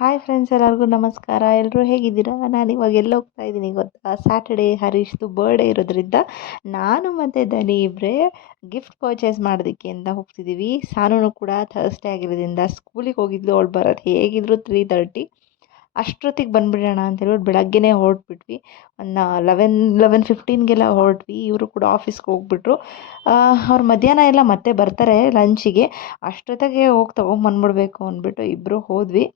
Hi friends, ಎಲ್ಲರಿಗೂ ನಮಸ್ಕಾರ. ಎಲ್ಲರೂ ಹೇಗಿದ್ದೀರಾ? ನಾನು ಇವಾಗ ಎಲ್ಲಿ ಹೋಗ್ತಾ ಇದ್ದೀನಿ ಗೊತ್ತಾ? ಸ್ಯಾಟರ್ಡೇ ಹರೀಶ್ದು ಬರ್ಡೇ ಇರೋದ್ರಿಂದ ನಾನು ಮತ್ತು ಧನಿ ಇಬ್ಬರೇ ಗಿಫ್ಟ್ ಪರ್ಚೇಸ್ ಮಾಡೋದಕ್ಕೆ ಅಂತ ಹೋಗ್ತಿದ್ದೀವಿ. ಸಾನೂ ಕೂಡ ಥರ್ಸ್ಡೇ ಆಗಿರೋದ್ರಿಂದ ಸ್ಕೂಲಿಗೆ ಹೋಗಿದ್ಲು. ಅವಳು ಬರೋದು ಹೇಗಿದ್ರು 3:30. ಅಷ್ಟೊತ್ತಿಗೆ ಬಂದುಬಿಡೋಣ ಅಂತ ಹೇಳ್ಬಿಟ್ಟು ಬೆಳಗ್ಗೆನೇ ಹೊರಟ್ಬಿಟ್ವಿ. ಒಂದು 11:15ಗೆಲ್ಲ ಹೊರಟ್ವಿ. ಇವರು ಕೂಡ ಆಫೀಸ್ಗೆ ಹೋಗ್ಬಿಟ್ರು. ಅವ್ರು ಮಧ್ಯಾಹ್ನ ಎಲ್ಲ ಮತ್ತೆ ಬರ್ತಾರೆ ಲಂಚಿಗೆ. ಅಷ್ಟೊತ್ತಿಗೆ ಹೋಗಿ ತೊಗೊಂಬಂದ್ಬಿಡ್ಬೇಕು ಅಂದ್ಬಿಟ್ಟು ಇಬ್ಬರು ಹೋದ್ವಿ.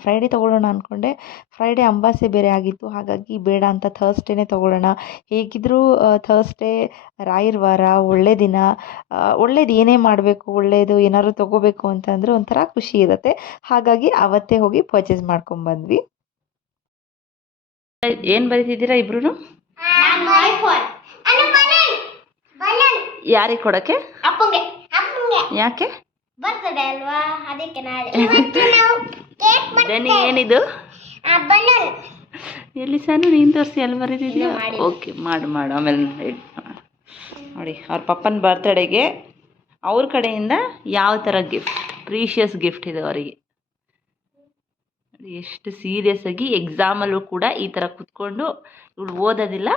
ಫ್ರೈಡೇ ತೊಗೊಳ್ಳೋಣ ಅಂದ್ಕೊಂಡೆ. ಫ್ರೈಡೇ ಅಮಾವಾಸ್ಯೆ ಬೇರೆ ಆಗಿತ್ತು. ಹಾಗಾಗಿ ಬೇಡ ಅಂತ ಥರ್ಸ್ಡೇನೇ ತೊಗೊಳ್ಳೋಣ. ಹೇಗಿದ್ದರೂ ಥರ್ಸ್ಡೇ ರಾಯರ ವಾರ, ಒಳ್ಳೆಯ ದಿನ. ಒಳ್ಳೇದು ಏನೇ ಮಾಡಬೇಕು, ಒಳ್ಳೆಯದು ಏನಾದ್ರು ತೊಗೋಬೇಕು ಅಂತಂದರೆ ಒಂಥರ ಖುಷಿ ಇರುತ್ತೆ. ಹಾಗಾಗಿ ಅವತ್ತೇ ಹೋಗಿ ಪರ್ಚೇಸ್ ಮಾಡ್ಕೊಂಬಂದ್ವಿ. ಏನು ಬರೀತಿದ್ದೀರಾ ಇಬ್ರು? ಯಾರಿಗೆ ಕೊಡೋಕ್ಕೆ? ಯಾಕೆ? ಬರ್ತಡೆ ಅಲ್ವಾ, ಅದಕ್ಕೆ ನಾಳೆ ದನಿ ಏನಿದು? ಎಲ್ಲಿ ಸಾನು ನೀನು ತೋರಿಸಿ ಅಲ್ಲಿ ಬರೀತಿದ್ಯಾ? ಓಕೆ, ಮಾಡು ಆಮೇಲೆ ನೋಡಿ. ಅವ್ರ ಪಪ್ಪನ ಬರ್ತಡೆಗೆ ಅವ್ರ ಕಡೆಯಿಂದ ಯಾವ ಥರ ಗಿಫ್ಟ್, ಪ್ರೀಷಿಯಸ್ ಗಿಫ್ಟ್ ಇದೆ ಅವರಿಗೆ. ಎಷ್ಟು ಸೀರಿಯಸ್ ಆಗಿ ಎಕ್ಸಾಮಲ್ಲೂ ಕೂಡ ಈ ಥರ ಕುತ್ಕೊಂಡು ಇವಳು ಓದೋದಿಲ್ಲ.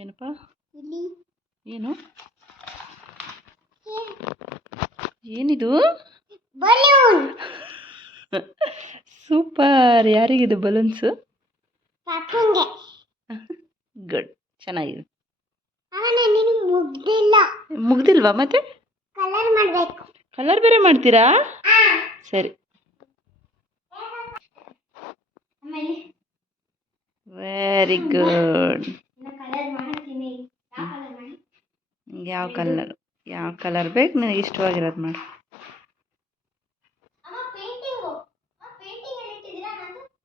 ಏನಪ್ಪ ಏನು ಏನಿದು? ಸೂಪರ್. ಯಾರಿಗಿದು ಬಲೂನ್ಸು? ಗುಡ್, ಚೆನ್ನಾಗಿದೆ. ಮುಗ್ದಿಲ್ವಾ? ಮತ್ತೆ ಕಲರ್ ಬೇರೆ ಮಾಡ್ತೀರಾ? ಸರಿ, ವೆರಿ ಗುಡ್. ಯಾವ ಕಲರ್ ಬೇಕು ನನಗೆ ಇಷ್ಟವಾಗಿರೋದು ಮಾಡಿ.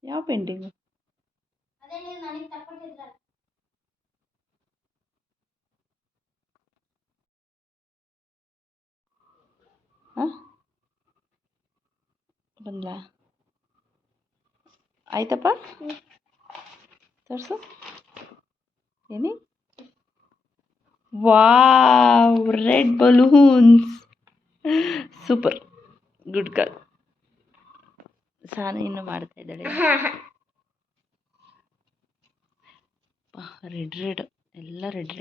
ಯಾವ ಪೇಂಟಿಂಗು? ಬಂದ್ಲ? ಆಯ್ತಪ್ಪ, ತೋರಿಸು. ಏನಿ? Wow, red balloons. Super, good girl. Sanu ಇನ್ನು ಮಾಡ್ತಾ ಇದ್ದಾಳೆ. ರೆಡ್ ಎಲ್ಲ ರೆಡ್.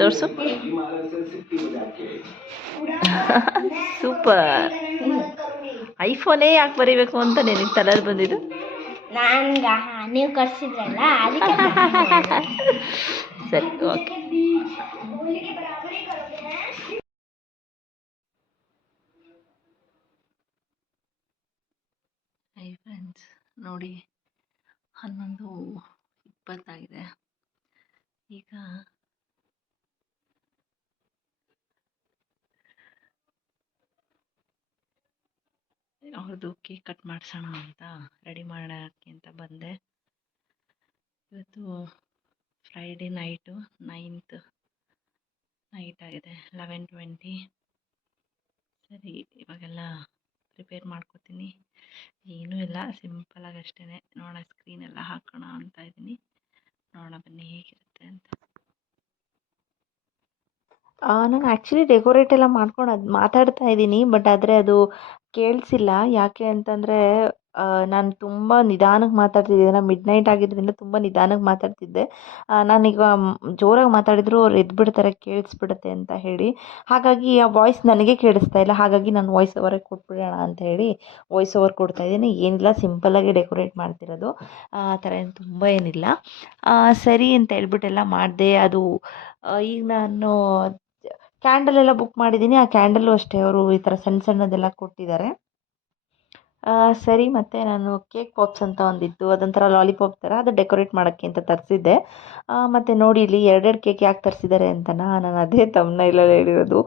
ತೋರಿಸು. ಸೂಪರ್. ಐಫೋನೇ ಯಾಕೆ ಬರೀಬೇಕು ಅಂತ ನಿನಗೆ ತಲೆಯಲ್ಲಿ ಬಂದಿದ್ದು? ನೀವು ಕರ್ಸಿದ್ರಲ್ಲ ಸರಿ, ಓಕೆ. ಹೈ ಫ್ರೆಂಡ್ಸ್, ನೋಡಿ 11:20 ಈಗ ಅವ್ರದ್ದು ಕೇಕ್ ಕಟ್ ಮಾಡಿಸೋಣ ಅಂತ ರೆಡಿ ಮಾಡೋಕ್ಕೆ ಅಂತ ಬಂದೆ. ಇವತ್ತು ಫ್ರೈಡೇ ನೈಟು 9th ನೈಟ್ ಆಗಿದೆ, 11:20. ಸರಿ, ಇವಾಗೆಲ್ಲ ಪ್ರಿಪೇರ್ ಮಾಡ್ಕೋತೀನಿ. ಏನೂ ಇಲ್ಲ, ಸಿಂಪಲಾಗಿ ಅಷ್ಟೇ. ನೋಡೋಣ, ಸ್ಕ್ರೀನೆಲ್ಲ ಹಾಕೋಣ ಅಂತ ಇದ್ದೀನಿ. ನೋಡೋಣ ಬನ್ನಿ ಹೇಗಿರುತ್ತೆ ಅಂತ. ನಾನು ಆ್ಯಕ್ಚುಲಿ ಡೆಕೋರೇಟ್ ಎಲ್ಲ ಮಾಡ್ಕೊಂಡು ಮಾತಾಡ್ತಾ ಇದ್ದೀನಿ, ಬಟ್ ಆದರೆ ಅದು ಕೇಳಿಸಿಲ್ಲ. ಯಾಕೆ ಅಂತಂದರೆ ನಾನು ತುಂಬ ನಿಧಾನಕ್ಕೆ ಮಾತಾಡ್ತಿದ್ದೆ. ಮಿಡ್ ನೈಟ್ ಆಗಿದ್ದರಿಂದ ತುಂಬ ನಿಧಾನಕ್ಕೆ ಮಾತಾಡ್ತಿದ್ದೆ. ನಾನೀಗ ಜೋರಾಗಿ ಮಾತಾಡಿದ್ರು ಅವ್ರು ಎದ್ಬಿಡ್ತಾರೆ, ಕೇಳಿಸ್ಬಿಡುತ್ತೆ ಅಂತ ಹೇಳಿ. ಹಾಗಾಗಿ ಆ ವಾಯ್ಸ್ ನನಗೆ ಕೇಳಿಸ್ತಾ ಇಲ್ಲ. ಹಾಗಾಗಿ ನಾನು ವಾಯ್ಸ್ ಓವರೇ ಕೊಟ್ಬಿಡೋಣ ಅಂತ ಹೇಳಿ ವಾಯ್ಸ್ ಓವರ್ ಕೊಡ್ತಾಯಿದ್ದೀನಿ. ಏನಿಲ್ಲ, ಸಿಂಪಲ್ಲಾಗಿ ಡೆಕೋರೇಟ್ ಮಾಡ್ತಿರೋದು. ಆ ಥರ ಏನು ತುಂಬ ಏನಿಲ್ಲ. ಸರಿ ಅಂತ ಹೇಳ್ಬಿಟ್ಟೆಲ್ಲ ಮಾಡಿದೆ. ಅದು ಈಗ ನಾನು ಕ್ಯಾಂಡಲ್ ಎಲ್ಲ ಬುಕ್ ಮಾಡಿದ್ದೀನಿ. ಆ ಕ್ಯಾಂಡಲ್ಲು ಅಷ್ಟೇ ಅವರು ಈ ಥರ ಸಣ್ಣದೆಲ್ಲ ಕೊಟ್ಟಿದ್ದಾರೆ. ಸರಿ, ಮತ್ತು ನಾನು ಕೇಕ್ ಪಾಪ್ಸ್ ಅಂತ ಒಂದಿತ್ತು, ಅದೊಂಥರ ಲಾಲಿಪಾಪ್ ಥರ, ಅದು ಡೆಕೋರೇಟ್ ಮಾಡೋಕ್ಕೆ ಅಂತ ತರಿಸಿದ್ದೆ. ಮತ್ತು ನೋಡಿ ಇಲ್ಲಿ 2 ಕೇಕ್ ಯಾಕೆ ತರಿಸಿದ್ದಾರೆ ಅಂತ ನಾನು ಅದೇ ತಮ್ನೈಲಲ್ಲಿ ಹೇಳಿರೋದು.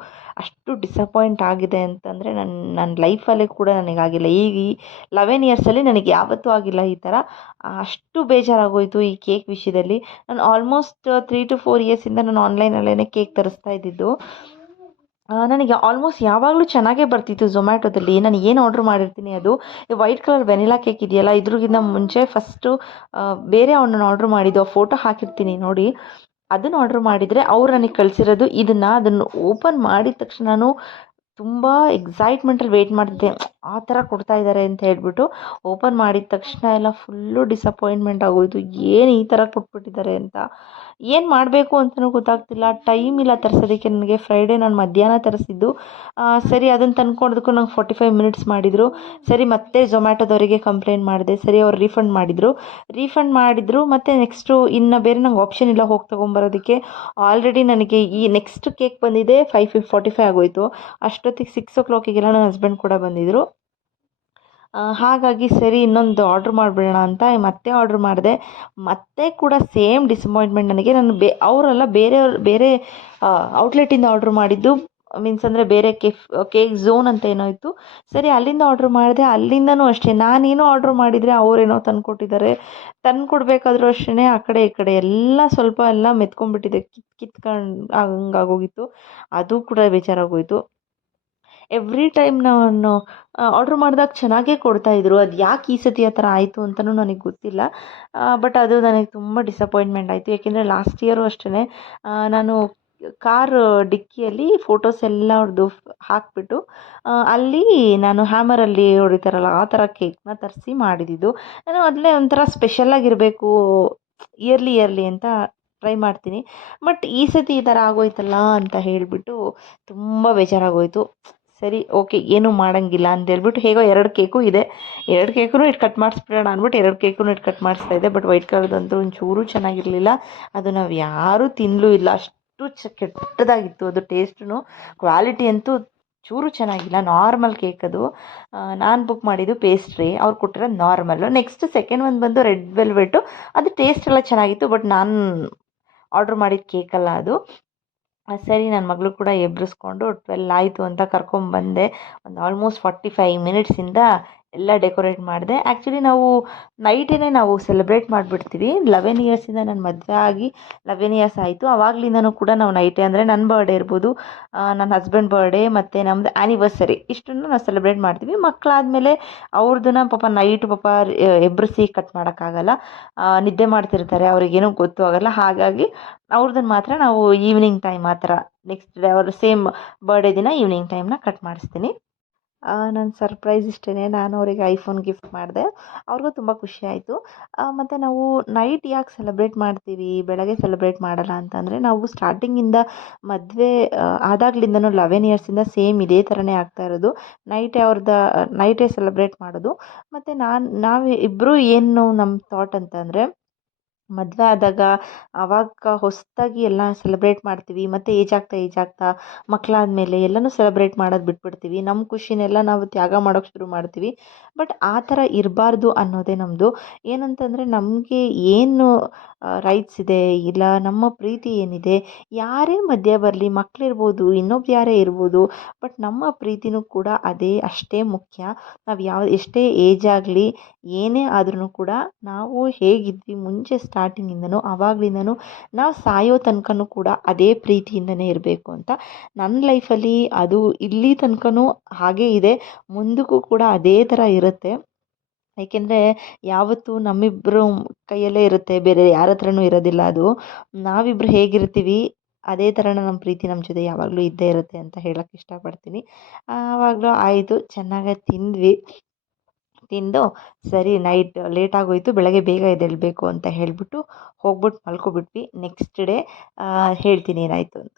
ಅಷ್ಟು ಡಿಸಪಾಯಿಂಟ್ ಆಗಿದೆ ಅಂತಂದರೆ ನನ್ನ ಲೈಫಲ್ಲೇ ಕೂಡ ನನಗಾಗಿಲ್ಲ. ಈ 11 ಇಯರ್ಸಲ್ಲಿ ನನಗೆ ಯಾವತ್ತೂ ಆಗಿಲ್ಲ ಈ ಥರ. ಅಷ್ಟು ಬೇಜಾರಾಗೋಯಿತು ಈ ಕೇಕ್ ವಿಷಯದಲ್ಲಿ. ನಾನು ಆಲ್ಮೋಸ್ಟ್ 3 to 4 ಇಯರ್ಸಿಂದ ನಾನು ಆನ್ಲೈನಲ್ಲೇ ಕೇಕ್ ತರಿಸ್ತಾ ಇದ್ದಿದ್ದು. ನನಗೆ ಆಲ್ಮೋಸ್ಟ್ ಯಾವಾಗಲೂ ಚೆನ್ನಾಗೇ ಬರ್ತಿತ್ತು ಝೊಮ್ಯಾಟೊದಲ್ಲಿ. ನಾನು ಏನು ಆರ್ಡ್ರ್ ಮಾಡಿರ್ತೀನಿ ಅದು ವೈಟ್ ಕಲರ್ ವೆನಿಲಾ ಕೇಕ್ ಇದೆಯಲ್ಲ, ಇದ್ರಿಗಿಂತ ಮುಂಚೆ ಫಸ್ಟು ಬೇರೆ ಒಂದನ್ನು ಆರ್ಡ್ರ್ ಮಾಡಿದ್ದು, ಆ ಫೋಟೋ ಹಾಕಿರ್ತೀನಿ ನೋಡಿ. ಅದನ್ನು ಆರ್ಡ್ರ್ ಮಾಡಿದರೆ ಅವ್ರು ನನಗೆ ಕಳಿಸಿರೋದು ಇದನ್ನು. ಅದನ್ನು ಓಪನ್ ಮಾಡಿದ ತಕ್ಷಣ ನಾನು ತುಂಬ ಎಕ್ಸೈಟ್ಮೆಂಟಲ್ಲಿ ವೆಯ್ಟ್ ಮಾಡ್ತಿದ್ದೆ, ಆ ಥರ ಕೊಡ್ತಾ ಇದ್ದಾರೆ ಅಂತ ಹೇಳ್ಬಿಟ್ಟು. ಓಪನ್ ಮಾಡಿದ ತಕ್ಷಣ ಎಲ್ಲ ಫುಲ್ಲು ಡಿಸಪಾಯಿಂಟ್ಮೆಂಟ್ ಆಗೋಯಿತು. ಏನು ಈ ಥರ ಕೊಟ್ಬಿಟ್ಟಿದ್ದಾರೆ ಅಂತ. ಏನು ಮಾಡಬೇಕು ಅಂತಲೂ ಗೊತ್ತಾಗ್ತಿಲ್ಲ. ಟೈಮ್ ಇಲ್ಲ ತರಿಸೋದಕ್ಕೆ ನನಗೆ. ಫ್ರೈಡೇ ನಾನು ಮಧ್ಯಾಹ್ನ ತರಿಸಿದ್ದು. ಸರಿ ಅದನ್ನು ತಂದ್ಕೊಡೋದಕ್ಕೂ ನಂಗೆ 45 ಮಿನಿಟ್ಸ್ ಮಾಡಿದರು. ಸರಿ ಮತ್ತೆ ಝೊಮ್ಯಾಟೊದವರಿಗೆ ಕಂಪ್ಲೇಂಟ್ ಮಾಡಿದೆ. ಸರಿ ಅವ್ರು ರೀಫಂಡ್ ಮಾಡಿದರು. ಮತ್ತು ನೆಕ್ಸ್ಟು ಇನ್ನು ಬೇರೆ ನಂಗೆ ಆಪ್ಷನ್ ಇಲ್ಲ ಹೋಗಿ ತೊಗೊಂಬರೋದಕ್ಕೆ. ಆಲ್ರೆಡಿ ನನಗೆ ಈ ನೆಕ್ಸ್ಟ್ ಕೇಕ್ ಬಂದಿದೆ 5:45 ಆಗೋಯಿತು. ಅಷ್ಟೊತ್ತಿಗೆ 6 o'clockಗೆಲ್ಲ ನನ್ನ ಹಸ್ಬೆಂಡ್ ಕೂಡ ಬಂದಿದ್ದರು. ಹಾಗಾಗಿ ಸರಿ ಇನ್ನೊಂದು ಆರ್ಡ್ರ್ ಮಾಡಿಬಿಡೋಣ ಅಂತ ಮತ್ತೆ ಆರ್ಡ್ರ್ ಮಾಡಿದೆ. ಮತ್ತೆ ಕೂಡ ಸೇಮ್ ಡಿಸಪಾಯಿಂಟ್ಮೆಂಟ್ ನನಗೆ. ನಾನು ಅವರೆಲ್ಲ ಬೇರೆ ಔಟ್ಲೆಟಿಂದ ಆರ್ಡ್ರ್ ಮಾಡಿದ್ದು. ಮೀನ್ಸ್ ಅಂದರೆ ಬೇರೆ ಕೇಕ್ ಝೋನ್ ಅಂತ ಏನೋ ಇತ್ತು. ಸರಿ ಅಲ್ಲಿಂದ ಆರ್ಡ್ರ್ ಮಾಡಿದೆ. ಅಲ್ಲಿಂದನೂ ಅಷ್ಟೇ ನಾನೇನೋ ಆರ್ಡ್ರ್ ಮಾಡಿದರೆ ಅವರೇನೋ ತಂದುಕೊಟ್ಟಿದ್ದಾರೆ. ತಂದುಕೊಡ್ಬೇಕಾದ್ರೂ ಅಷ್ಟೇ ಆ ಕಡೆ ಈ ಕಡೆ ಎಲ್ಲ ಸ್ವಲ್ಪ ಎಲ್ಲ ಮೆತ್ಕೊಂಡ್ಬಿಟ್ಟಿದೆ, ಕಿತ್ಕೊಂಡು ಹಂಗಾಗೋಗಿತ್ತು. ಅದು ಕೂಡ ಬೇಜಾರಾಗೋಯಿತು. ಎವ್ರಿ ಟೈಮ್ ನಾನು ಆರ್ಡ್ರ್ ಮಾಡಿದಾಗ ಚೆನ್ನಾಗೇ ಕೊಡ್ತಾಯಿದ್ರು. ಅದು ಯಾಕೆ ಈ ಸತಿ ಆ ಥರ ಆಯಿತು ಅಂತಲೂ ನನಗೆ ಗೊತ್ತಿಲ್ಲ. ಬಟ್ ಅದು ನನಗೆ ತುಂಬ ಡಿಸಪಾಯಿಂಟ್ಮೆಂಟ್ ಆಯಿತು. ಏಕೆಂದರೆ ಲಾಸ್ಟ್ ಇಯರು ಅಷ್ಟೇ ನಾನು ಕಾರ್ ಡಿಕ್ಕಿಯಲ್ಲಿ ಫೋಟೋಸ್ ಎಲ್ಲ ಅವ್ರದ್ದು ಹಾಕಿಬಿಟ್ಟು ಅಲ್ಲಿ ನಾನು ಹ್ಯಾಮರಲ್ಲಿ ಹೊಡಿತಾರಲ್ಲ ಆ ಥರ ಕೇಕ್ನ ತರಿಸಿ ಮಾಡಿದ್ದು. ನಾನು ಮೊದಲೇ ಒಂಥರ ಸ್ಪೆಷಲಾಗಿರಬೇಕು ಇಯರ್ಲಿ ಅಂತ ಟ್ರೈ ಮಾಡ್ತೀನಿ. ಬಟ್ ಈ ಸತಿ ಈ ಥರ ಆಗೋಯ್ತಲ್ಲ ಅಂತ ಹೇಳಿಬಿಟ್ಟು ತುಂಬ ಬೇಜಾರಾಗೋಯಿತು. ಸರಿ ಓಕೆ ಏನೂ ಮಾಡೋಂಗಿಲ್ಲ ಅಂತೇಳ್ಬಿಟ್ಟು ಹೇಗೋ 2 ಕೇಕು ಇದೆ, 2 ಕೇಕೂ ಇಟ್ಟು ಕಟ್ ಮಾಡಿಸ್ಬಿಡೋಣ ಅಂದ್ಬಿಟ್ಟು 2 ಕೇಕೂ ಇಟ್ಟು ಕಟ್ ಮಾಡಿಸ್ತಾ ಇದ್ದೆ. ಬಟ್ ವೈಟ್ ಕಲರ್ದಂತೂ ಒಂಚೂರೂ ಚೆನ್ನಾಗಿರಲಿಲ್ಲ. ಅದು ನಾವು ಯಾರೂ ತಿನ್ನಲೂ ಇಲ್ಲ, ಅಷ್ಟು ಕೆಟ್ಟದಾಗಿತ್ತು ಅದು. ಟೇಸ್ಟು ಕ್ವಾಲಿಟಿ ಅಂತೂ ಚೂರು ಚೆನ್ನಾಗಿಲ್ಲ. ನಾರ್ಮಲ್ ಕೇಕ್ ಅದು. ನಾನು ಬುಕ್ ಮಾಡಿದ್ದು ಪೇಸ್ಟ್ರಿ, ಅವ್ರು ಕೊಟ್ಟಿರೋದು ನಾರ್ಮಲ್ಲು. ನೆಕ್ಸ್ಟ್ ಸೆಕೆಂಡ್ ಒಂದು ಬಂದು ರೆಡ್ ವೆಲ್ವೆಟು. ಅದು ಟೇಸ್ಟ್ ಎಲ್ಲ ಚೆನ್ನಾಗಿತ್ತು. ಬಟ್ ನಾನು ಆರ್ಡ್ರ್ ಮಾಡಿದ ಕೇಕಲ್ಲ ಅದು. ಸರಿ ನನ್ನ ಮಗಳು ಕೂಡ ಎಬ್ಬಿಸ್ಕೊಂಡು 12 ಆಯಿತು ಅಂತ ಕರ್ಕೊಂಬಂದೆ. ಒಂದು ಆಲ್ಮೋಸ್ಟ್ 45 ಮಿನಿಟ್ಸಿಂದ ಎಲ್ಲ ಡೆಕೋರೇಟ್ ಮಾಡಿದೆ. ಆ್ಯಕ್ಚುಲಿ ನೈಟೇ ನಾವು ಸೆಲೆಬ್ರೇಟ್ ಮಾಡಿಬಿಡ್ತೀವಿ. 11 ಇಯರ್ಸಿಂದ ನನ್ನ ಮದುವೆ ಆಗಿ 11 ಇಯರ್ಸ್ ಆಯಿತು. ಆವಾಗಲಿಂದನೂ ಕೂಡ ನಾವು ನೈಟೇ, ಅಂದರೆ ನನ್ನ ಬರ್ಡೇ ಇರ್ಬೋದು, ನನ್ನ ಹಸ್ಬೆಂಡ್ ಬರ್ಡೇ ಮತ್ತು ನಮ್ಮದು ಆ್ಯನಿವರ್ಸರಿ, ಇಷ್ಟನ್ನು ನಾವು ಸೆಲೆಬ್ರೇಟ್ ಮಾಡ್ತೀವಿ. ಮಕ್ಕಳಾದಮೇಲೆ ಅವ್ರದ್ದನ್ನ ಪಾಪ ಎಬ್ಬರಿಸಿ ಕಟ್ ಮಾಡೋಕ್ಕಾಗಲ್ಲ. ನಿದ್ದೆ ಮಾಡ್ತಿರ್ತಾರೆ, ಅವ್ರಿಗೇನೂ ಗೊತ್ತೂ ಆಗೋಲ್ಲ. ಹಾಗಾಗಿ ಅವ್ರದ್ದನ್ನು ಮಾತ್ರ ನಾವು ಈವ್ನಿಂಗ್ ಟೈಮ್ ಆ ಥರ ನೆಕ್ಸ್ಟ್ ಡೇ ಅವ್ರ ಸೇಮ್ ಬರ್ಡೇ ದಿನ ಈವ್ನಿಂಗ್ ಟೈಮ್ನ ಕಟ್ ಮಾಡಿಸ್ತೀನಿ. ನನ್ನ ಸರ್ಪ್ರೈಸ್ ಇಷ್ಟೇ. ನಾನು ಅವರಿಗೆ ಐಫೋನ್ ಗಿಫ್ಟ್ ಮಾಡಿದೆ. ಅವ್ರಿಗೂ ತುಂಬ ಖುಷಿ ಆಯಿತು. ಮತ್ತು ನಾವು ನೈಟ್ ಯಾಕೆ ಸೆಲೆಬ್ರೇಟ್ ಮಾಡ್ತೀವಿ, ಬೆಳಗ್ಗೆ ಸೆಲೆಬ್ರೇಟ್ ಮಾಡಲ್ಲ ಅಂತಂದರೆ, ನಾವು ಸ್ಟಾರ್ಟಿಂಗಿಂದ ಮದುವೆ ಆದಾಗ್ಲಿಂದನೂ 11 ಇಯರ್ಸಿಂದ ಸೇಮ್ ಇದೇ ಥರನೇ ಆಗ್ತಾ ಇರೋದು. ನೈಟೇ ಸೆಲೆಬ್ರೇಟ್ ಮಾಡೋದು. ಮತ್ತು ನಾವು ಇಬ್ಬರು ಏನು ನಮ್ಮ ಥಾಟ್ ಅಂತಂದರೆ, ಮದುವೆ ಆದಾಗ ಆವಾಗ ಹೊಸದಾಗಿ ಎಲ್ಲ ಸೆಲೆಬ್ರೇಟ್ ಮಾಡ್ತೀವಿ. ಮತ್ತು ಏಜ್ ಆಗ್ತಾ ಮಕ್ಕಳಾದಮೇಲೆ ಎಲ್ಲನೂ ಸೆಲೆಬ್ರೇಟ್ ಮಾಡೋದು ಬಿಟ್ಬಿಡ್ತೀವಿ. ನಮ್ಮ ಖುಷಿನೆಲ್ಲ ನಾವು ತ್ಯಾಗ ಮಾಡೋಕ್ಕೆ ಶುರು ಮಾಡ್ತೀವಿ. ಬಟ್ ಆ ಥರ ಇರಬಾರ್ದು ಅನ್ನೋದೇ ನಮ್ಮದು. ಏನಂತಂದರೆ, ನಮಗೆ ಏನು ರೈಟ್ಸ್ ಇದೆ, ಇಲ್ಲ ನಮ್ಮ ಪ್ರೀತಿ ಏನಿದೆ, ಯಾರೇ ಮಧ್ಯೆ ಬರಲಿ, ಮಕ್ಕಳಿರ್ಬೋದು, ಇನ್ನೊಬ್ರು ಯಾರೇ ಇರ್ಬೋದು, ಬಟ್ ನಮ್ಮ ಪ್ರೀತಿನೂ ಕೂಡ ಅಷ್ಟೇ ಮುಖ್ಯ. ನಾವು ಎಷ್ಟೇ ಏಜ್ ಆಗಲಿ, ಏನೇ ಆದ್ರೂ ಕೂಡ ನಾವು ಹೇಗಿದ್ವಿ ಮುಂಚೆ ಸ್ಟಾರ್ಟಿಂಗಿಂದನೂ ಆವಾಗಲಿಂದನೂ ನಾವು ಸಾಯೋ ತನಕನೂ ಕೂಡ ಅದೇ ಪ್ರೀತಿಯಿಂದನೇ ಇರಬೇಕು ಅಂತ. ನನ್ನ ಲೈಫಲ್ಲಿ ಅದು ಇಲ್ಲಿ ತನಕನೂ ಹಾಗೇ ಇದೆ, ಮುಂದಕ್ಕೂ ಕೂಡ ಅದೇ ಥರ ಇರುತ್ತೆ. ಏಕೆಂದರೆ ಯಾವತ್ತೂ ನಮ್ಮಿಬ್ಬರು ಕೈಯಲ್ಲೇ ಇರುತ್ತೆ, ಬೇರೆ ಯಾರ ಹತ್ರನೂ ಇರೋದಿಲ್ಲ ಅದು. ನಾವಿಬ್ಬರು ಹೇಗಿರ್ತೀವಿ ಅದೇ ಥರನೇ ನಮ್ಮ ಪ್ರೀತಿ ನಮ್ಮ ಜೊತೆ ಯಾವಾಗಲೂ ಇದ್ದೇ ಇರುತ್ತೆ ಅಂತ ಹೇಳೋಕ್ಕೆ ಇಷ್ಟಪಡ್ತೀನಿ. ಆವಾಗಲೂ ಆಯಿತು, ಚೆನ್ನಾಗೇ ತಿಂದು ಸರಿ ನೈಟ್ ಲೇಟ್ ಆಗೋಯಿತು, ಬೆಳಗ್ಗೆ ಬೇಗ ಎದ್ದೇಳಬೇಕು ಅಂತ ಹೇಳಿಬಿಟ್ಟು ಹೋಗ್ಬಿಟ್ಟು ಮಲ್ಕೊಬಿಟ್ವಿ. ನೆಕ್ಸ್ಟ್ ಡೇ ಹೇಳ್ತೀನಿ ಏನಾಯಿತು ಅಂತ.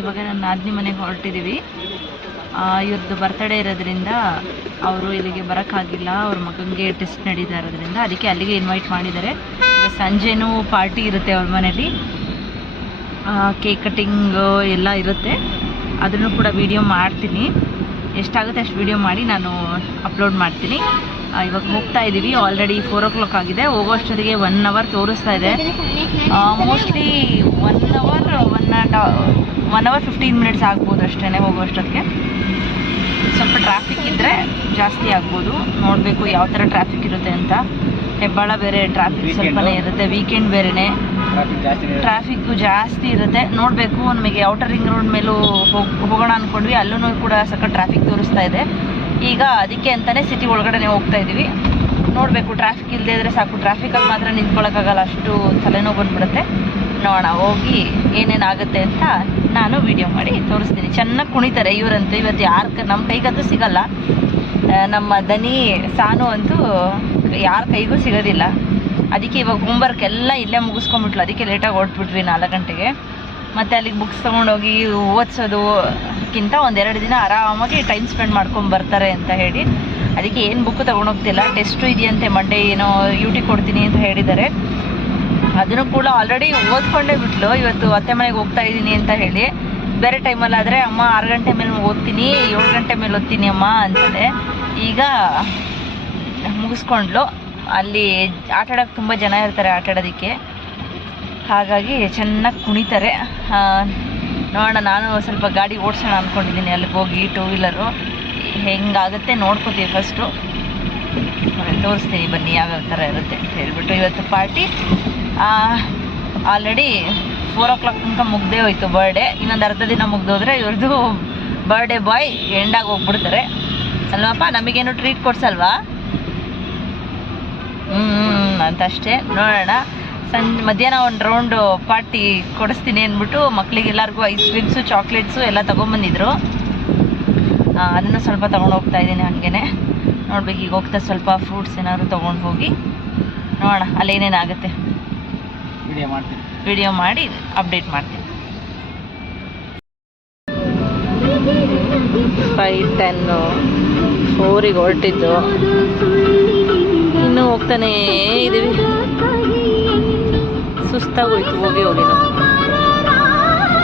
ಇವಾಗ ನನ್ನ ನಾದಿನಿ ಮನೆಗೆ ಹೊರಟಿದ್ದೀವಿ. ಇವ್ರದ್ದು ಬರ್ತಡೇ ಇರೋದ್ರಿಂದ ಅವರು ಇಲ್ಲಿಗೆ ಬರೋಕ್ಕಾಗಿಲ್ಲ. ಅವ್ರ ಮಗನಿಗೆ ಟೆಸ್ಟ್ ನಡೀತಾ ಇರೋದ್ರಿಂದ ಅದಕ್ಕೆ ಅಲ್ಲಿಗೆ ಇನ್ವೈಟ್ ಮಾಡಿದ್ದಾರೆ. ಈಗ ಸಂಜೆನೂ ಪಾರ್ಟಿ ಇರುತ್ತೆ ಅವ್ರ ಮನೇಲಿ. ಕೇಕ್ ಕಟ್ಟಿಂಗು ಎಲ್ಲ ಇರುತ್ತೆ. ಅದನ್ನು ಕೂಡ ವೀಡಿಯೋ ಮಾಡ್ತೀನಿ. ಎಷ್ಟಾಗುತ್ತೆ ಅಷ್ಟು ವೀಡಿಯೋ ಮಾಡಿ ನಾನು ಅಪ್ಲೋಡ್ ಮಾಡ್ತೀನಿ. ಇವಾಗ ಹೋಗ್ತಾ ಇದ್ದೀವಿ. ಆಲ್ರೆಡಿ 4 o'clock ಆಗಿದೆ. ಹೋಗೋಷ್ಟೊತ್ತಿಗೆ 1 hour ತೋರಿಸ್ತಾ ಇದೆ. ಮೋಸ್ಟ್ಲಿ 1 hour 15 minutes ಆಗ್ಬೋದು ಅಷ್ಟೇ ಹೋಗೋಷ್ಟೊತ್ತಿಗೆ. ಸ್ವಲ್ಪ ಟ್ರಾಫಿಕ್ ಇದ್ದರೆ ಜಾಸ್ತಿ ಆಗ್ಬೋದು. ನೋಡಬೇಕು ಯಾವ ಥರ ಟ್ರಾಫಿಕ್ ಇರುತ್ತೆ ಅಂತ. ಹೆಬ್ಬಾಳ ಬೇರೆ ಟ್ರಾಫಿಕ್ ಸ್ವಲ್ಪನೇ ಇರುತ್ತೆ, ವೀಕೆಂಡ್ ಬೇರೆಯೇ. ಟ್ರಾಫಿಕ್ಕು ಜಾಸ್ತಿ ಇರುತ್ತೆ. ನೋಡಬೇಕು, ನಮಗೆ ಔಟರ್ ರಿಂಗ್ ರೋಡ್ ಮೇಲೂ ಹೋಗೋಣ ಅಂದ್ಕೊಂಡ್ವಿ, ಅಲ್ಲೂ ಕೂಡ ಸಖತ್ ಟ್ರಾಫಿಕ್ ತೋರಿಸ್ತಾ ಇದೆ. ಈಗ ಅದಕ್ಕೆ ಅಂತಲೇ ಸಿಟಿ ಒಳಗಡೆ ಹೋಗ್ತಾ ಇದ್ದೀವಿ. ನೋಡಬೇಕು, ಟ್ರಾಫಿಕ್ ಇಲ್ಲದೇ ಇದ್ದರೆ ಸಾಕು. ಟ್ರಾಫಿಕಲ್ಲಿ ಮಾತ್ರ ನಿಂತ್ಕೊಳ್ಳೋಕ್ಕಾಗಲ್ಲ, ಅಷ್ಟು ತಲೆನೋವು ಬಂದುಬಿಡುತ್ತೆ. ನೋಡೋಣ, ಹೋಗಿ ಏನೇನಾಗುತ್ತೆ ಅಂತ ನಾನು ವಿಡಿಯೋ ಮಾಡಿ ತೋರಿಸ್ತೀನಿ. ಚೆನ್ನಾಗಿ ಕುಣಿತಾರೆ ಇವರಂತೂ. ಇವತ್ತು ಯಾರು ನಮ್ಮ ಕೈಗಂತೂ ಸಿಗಲ್ಲ. ನಮ್ಮ ದನಿ ಸಾನು ಅಂತೂ ಯಾರ ಕೈಗೂ ಸಿಗೋದಿಲ್ಲ. ಅದಕ್ಕೆ ಇವಾಗ ಹೋಮ್ವರ್ಕ್ ಎಲ್ಲ ಇಲ್ಲೇ ಮುಗಿಸ್ಕೊಂಬಿಟ್ಲು. ಅದಕ್ಕೆ ಲೇಟಾಗಿ ಹೊರಟ್ಬಿಟ್ವಿ 4 ಗಂಟೆಗೆ. ಮತ್ತು ಅಲ್ಲಿಗೆ ಬುಕ್ಸ್ ತೊಗೊಂಡೋಗಿ ಓದಿಸೋದಕ್ಕಿಂತ 1-2 ದಿನ ಆರಾಮಾಗಿ ಟೈಮ್ ಸ್ಪೆಂಡ್ ಮಾಡ್ಕೊಂಡು ಬರ್ತಾರೆ ಅಂತ ಹೇಳಿ ಅದಕ್ಕೆ ಏನು ಬುಕ್ಕು ತೊಗೊಂಡೋಗ್ತಿಲ್ಲ. ಟೆಸ್ಟು ಇದೆಯಂತೆ, ಮಂಡೇ ಏನೋ ಯೂಟಿ ಕೊಡ್ತೀನಿ ಅಂತ ಹೇಳಿದ್ದಾರೆ. ಅದನ್ನು ಕೂಡ ಆಲ್ರೆಡಿ ಓದ್ಕೊಂಡೇ ಬಿಟ್ಲು. ಇವತ್ತು ಅತ್ತೆ ಮನೆಗೆ ಹೋಗ್ತಾ ಇದ್ದೀನಿ ಅಂತ ಹೇಳಿ. ಬೇರೆ ಟೈಮಲ್ಲಾದರೆ ಅಮ್ಮ 6 ಗಂಟೆ ಮೇಲೆ ಓದ್ತೀನಿ, 7 ಗಂಟೆ ಮೇಲೆ ಓದ್ತೀನಿ ಅಮ್ಮ ಅಂತದೆ. ಈಗ ಮುಗಿಸ್ಕೊಂಡ್ಲು. ಅಲ್ಲಿ ಆಟಾಡೋಕ್ಕೆ ತುಂಬ ಜನ ಇರ್ತಾರೆ, ಆಟಾಡೋದಕ್ಕೆ. ಹಾಗಾಗಿ ಚೆನ್ನಾಗಿ ಕುಣಿತಾರೆ. ನೋಡೋಣ, ನಾನು ಸ್ವಲ್ಪ ಗಾಡಿ ಓಡಿಸೋಣ ಅಂದ್ಕೊಂಡಿದ್ದೀನಿ. ಅಲ್ಲಿಗೆ ಹೋಗಿ 2 ವೀಲರು ಹೆಂಗಾಗುತ್ತೆ ನೋಡ್ಕೋತೀವಿ ಫಸ್ಟು. ತೋರಿಸ್ತೀನಿ ಬನ್ನಿ ಯಾವ್ಯಾವ ಥರ ಇರುತ್ತೆ ಅಂತ ಹೇಳ್ಬಿಟ್ಟು. ಇವತ್ತು ಪಾರ್ಟಿ ಆಲ್ರೆಡಿ 4 o'clock ತನಕ ಮುಗ್ದೇ ಹೋಯ್ತು ಬರ್ಡೇ. ಇನ್ನೊಂದು ಅರ್ಧ ದಿನ ಮುಗ್ದೋದ್ರೆ ಇವ್ರದ್ದು ಬರ್ಡೇ ಬಾಯ್ ಎಂಡಾಗಿ ಹೋಗ್ಬಿಡ್ತಾರೆ ಅಲ್ವಪ್ಪ. ನಮಗೇನು ಟ್ರೀಟ್ ಕೊಡ್ಸಲ್ವಾ ಅಂತ ಅಷ್ಟೇ. ನೋಡೋಣ, ಮಧ್ಯಾಹ್ನ ಒಂದು ರೌಂಡು ಪಾರ್ಟಿ ಕೊಡಿಸ್ತೀನಿ ಅಂದ್ಬಿಟ್ಟು ಮಕ್ಕಳಿಗೆಲ್ಲರಿಗೂ ಐಸ್ ಕ್ರೀಮ್ಸು, ಚಾಕ್ಲೇಟ್ಸು ಎಲ್ಲ ತೊಗೊಂಬಂದಿದ್ರು. ಅದನ್ನು ಸ್ವಲ್ಪ ತೊಗೊಂಡು ಹೋಗ್ತಾ ಇದ್ದೀನಿ. ಹಾಗೇ ನೋಡ್ಬೇಕು, ಈಗ ಹೋಗ್ತಾ ಸ್ವಲ್ಪ ಫ್ರೂಟ್ಸ್ ಏನಾದ್ರು ತೊಗೊಂಡು ಹೋಗಿ ನೋಡೋಣ ಅಲ್ಲೇನೇನಾಗುತ್ತೆ. ವಿಡಿಯೋ ಮಾಡಿ ಅಪ್ಡೇಟ್ ಮಾಡ್ತೀನಿ. 5:10 4ಗೆ ಹೊರಟಿದ್ದು, ಇನ್ನೂ ಹೋಗ್ತಾನೇ ಇದ್ದೀವಿ. ಸುಸ್ತಾಗೋಯ್ತು ಹೋಗಿ ನಾವು.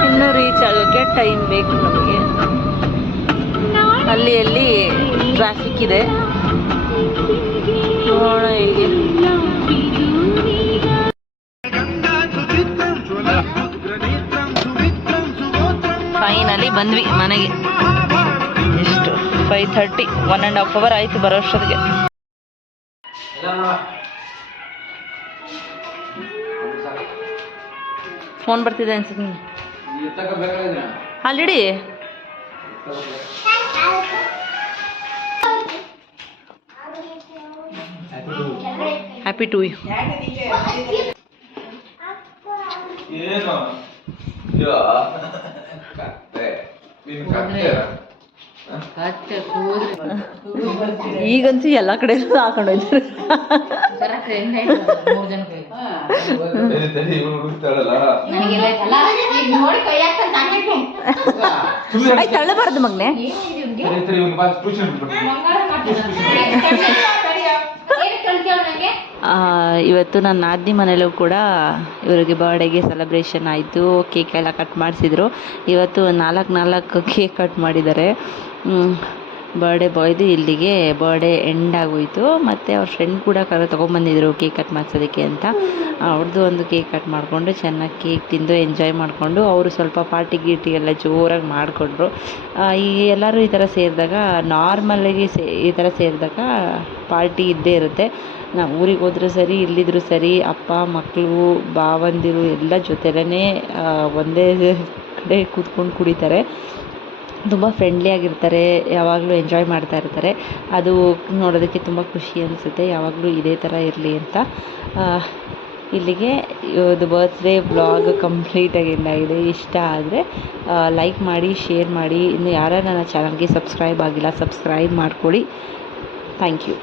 ಇನ್ನೂ ರೀಚ್ ಆಗೋಕ್ಕೆ ಟೈಮ್ ಬೇಕು ನಮಗೆ. ಅಲ್ಲಿ ಟ್ರಾಫಿಕ್ ಇದೆ. ನೋಡೋಣ ಹೇಗೆ. ಫೈನಲಿ ಬಂದ್ವಿ ಮನೆಗೆ. ಎಷ್ಟು 5:30, 1.5 hour ಆಯಿತು ಬರೋ ಅಷ್ಟೊತ್ತಿಗೆ. ಫೋನ್ ಬರ್ತಿದೆ ಅನ್ಸುತ್ತೆ. Already happy to you. ಈಗಂತೂ ಎಲ್ಲ ಕಡೆ ಹಾಕೊಂಡೋಯ್ತಾರೆ. ತಳ್ಳಬಾರ್ದು ಮಗನೆ. ಇವತ್ತು ನನ್ನ ನಾದಿನಿ ಮನೇಲೂ ಕೂಡ ಇವರಿಗೆ ಬರ್ಡೇಗೆ ಸೆಲೆಬ್ರೇಷನ್ ಆಯಿತು. ಕೇಕ್ ಎಲ್ಲ ಕಟ್ ಮಾಡಿಸಿದ್ರು. ಇವತ್ತು 4 ಕೇಕ್ ಕಟ್ ಮಾಡಿದ್ದಾರೆ. ಬರ್ಡೇ ಬಾಯ್ದು ಇಲ್ಲಿಗೆ ಬರ್ಡೇ ಎಂಡ್ ಆಗೋಯಿತು. ಮತ್ತು ಅವ್ರ ಫ್ರೆಂಡ್ ಕೂಡ ತೊಗೊಂಬಂದಿದ್ರು ಕೇಕ್ ಕಟ್ ಮಾಡಿಸೋದಕ್ಕೆ ಅಂತ. ಅವ್ರದ್ದು ಒಂದು ಕೇಕ್ ಕಟ್ ಮಾಡಿಕೊಂಡು ಚೆನ್ನಾಗಿ ಕೇಕ್ ತಿಂದು ಎಂಜಾಯ್ ಮಾಡಿಕೊಂಡು ಅವರು ಸ್ವಲ್ಪ ಪಾರ್ಟಿ ಗೀಟಿ ಎಲ್ಲ ಜೋರಾಗಿ ಮಾಡಿಕೊಂಡ್ರು. ಈ ಎಲ್ಲರೂ ಈ ಥರ ಸೇರಿದಾಗ ನಾರ್ಮಲಾಗಿ ಈ ಥರ ಸೇರಿದಾಗ ಪಾರ್ಟಿ ಇದ್ದೇ ಇರುತ್ತೆ. ನಾವು ಊರಿಗೆ ಹೋದರೂ ಸರಿ, ಇಲ್ಲಿದ್ದರೂ ಸರಿ, ಅಪ್ಪ ಮಕ್ಕಳು ಭಾವಂದಿರು ಎಲ್ಲ ಜೊತೆಲೇ ಒಂದೇ ಕಡೆ ಕೂತ್ಕೊಂಡು ಕುಡಿತಾರೆ. ತುಂಬ ಫ್ರೆಂಡ್ಲಿಯಾಗಿರ್ತಾರೆ, ಯಾವಾಗಲೂ ಎಂಜಾಯ್ ಮಾಡ್ತಾ ಇರ್ತಾರೆ. ಅದು ನೋಡೋದಕ್ಕೆ ತುಂಬ ಖುಷಿ ಅನಿಸುತ್ತೆ. ಯಾವಾಗಲೂ ಇದೇ ಥರ ಇರಲಿ ಅಂತ. ಇಲ್ಲಿಗೆ ಇದು ಬರ್ತ್ಡೇ ವ್ಲಾಗ್ ಕಂಪ್ಲೀಟಾಗಿ ಎಂಡಾಗಿದೆ. ಇಷ್ಟ ಆದರೆ ಲೈಕ್ ಮಾಡಿ, ಶೇರ್ ಮಾಡಿ. ಇನ್ನು ಯಾರು ನನ್ನ ಚಾನಲ್ಗೆ ಸಬ್ಸ್ಕ್ರೈಬ್ ಆಗಿಲ್ಲ, ಸಬ್ಸ್ಕ್ರೈಬ್ ಮಾಡ್ಕೊಳ್ಳಿ. Thank you.